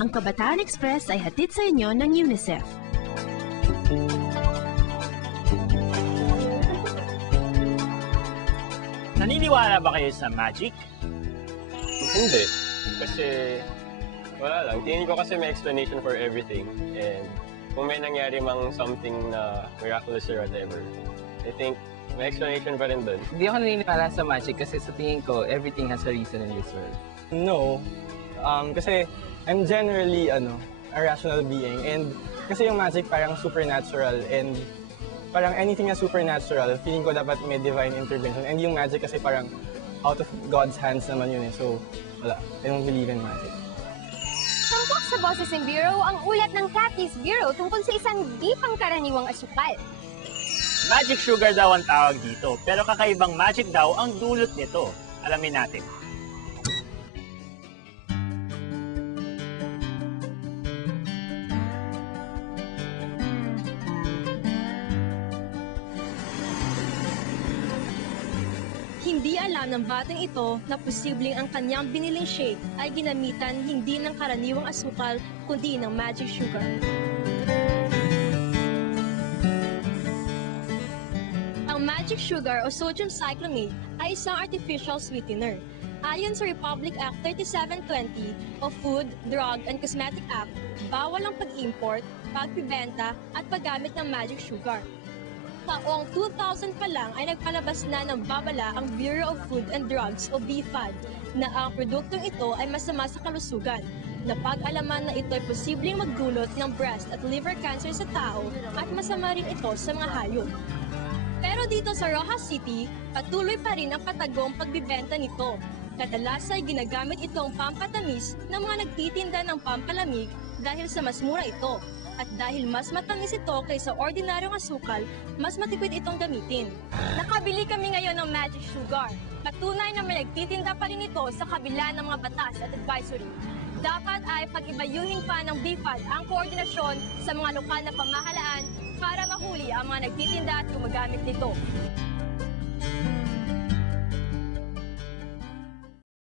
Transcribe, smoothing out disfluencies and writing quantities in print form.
Ang Kabataan Express ay hatid sa inyo ng UNICEF. Naniniwala ba kayo sa magic? Hindi. Kasi, wala lang. Tingin ko kasi may explanation for everything. And kung may nangyari mang something na miraculous or whatever, I think may explanation pa rin dun. Hindi ako naniniwala sa magic kasi sa tingin ko, everything has a reason in this world. No. Kasi I'm generally a rational being, and kasi yung magic parang supernatural, and parang anything na supernatural, feeling ko dapat may divine intervention, and yung magic kasi parang out of God's hands naman yun eh. So, wala. I don't believe in magic. Tampok sa Boses ng Bureau ang ulat ng Cathy's Bureau tungkol sa isang di pangkaraniwang asukal. Magic sugar daw ang tawag dito, pero kakaibang magic daw ang dulot nito. Alamin natin. Hindi alam ng batang ito na posibleng ang kanyang biniling shake ay ginamitan hindi ng karaniwang asukal kundi ng magic sugar. Ang magic sugar o sodium cyclamate ay isang artificial sweetener. Ayon sa Republic Act 3720 o Food, Drug, and Cosmetic Act, bawal ang pag-import, pagbibenta at paggamit ng magic sugar. Taong 2000 pa lang ay nagpalabas na ng babala ang Bureau of Food and Drugs o BFAD na ang produktong ito ay masama sa kalusugan. Napag-alaman na ito ay posibleng magdulot ng breast at liver cancer sa tao at masama rin ito sa mga hayop. Pero dito sa Rojas City, patuloy pa rin ang patagong pagbibenta nito. Kadalas ay ginagamit itong pampatamis ng mga nagtitinda ng pampalamig dahil sa mas mura ito. At dahil mas matamis ito kaysa ordinaryong asukal, mas matipid itong gamitin. Nakabili kami ngayon ng magic sugar. Patunay na may nagtitinda pa rin ito sa kabila ng mga batas at advisory. Dapat ay pag-ibayuhin pa ng BFAD ang koordinasyon sa mga lokal na pamahalaan para mahuli ang mga nagtitinda at gumagamit nito.